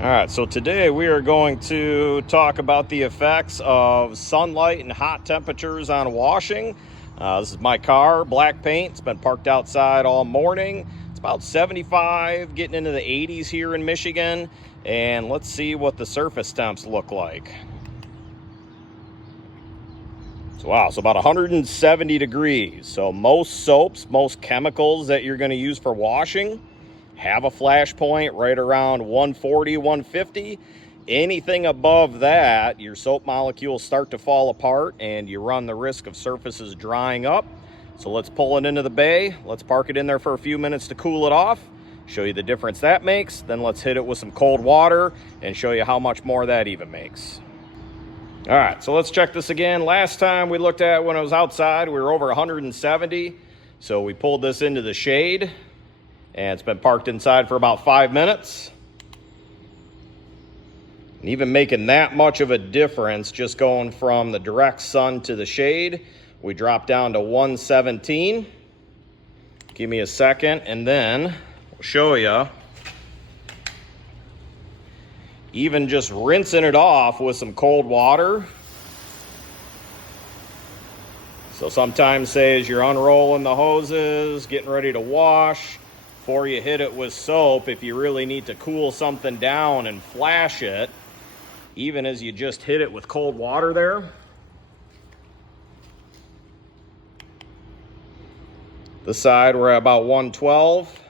All right, so today we are going to talk about the effects of sunlight and hot temperatures on washing. This is my car, black paint. It's been parked outside all morning. It's about 75, getting into the 80s here in Michigan. And let's see what the surface temps look like. So, wow, so about 170 degrees. So most soaps, most chemicals that you're going to use for washing have a flash point right around 140, 150. Anything above that, your soap molecules start to fall apart and you run the risk of surfaces drying up. So let's pull it into the bay. Let's park it in there for a few minutes to cool it off, show you the difference that makes. Then let's hit it with some cold water and show you how much more that even makes. All right, so let's check this again. Last time we looked at when I was outside, we were over 170. So we pulled this into the shade. And it's been parked inside for about 5 minutes. And even making that much of a difference, just going from the direct sun to the shade, we drop down to 117. Give me a second, and then we'll show you. Even just rinsing it off with some cold water. So sometimes, say, as you're unrolling the hoses, getting ready to wash, before you hit it with soap, if you really need to cool something down and flash it, even as you just hit it with cold water there. This side we're at about 112.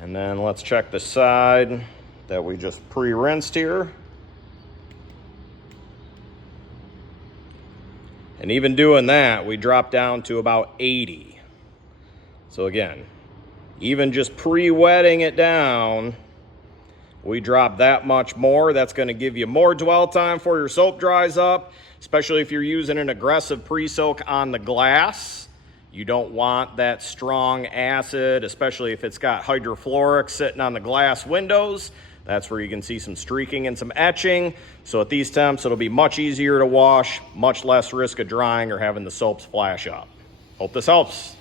And then let's check the side that we just pre-rinsed here. And even doing that, we drop down to about 80. So again, even just pre-wetting it down, we drop that much more. That's going to give you more dwell time before your soap dries up, especially if you're using an aggressive pre-soak on the glass. You don't want that strong acid, especially if it's got hydrofluoric sitting on the glass windows. That's where you can see some streaking and some etching. So at these temps, it'll be much easier to wash, much less risk of drying or having the soaps flash up. Hope this helps.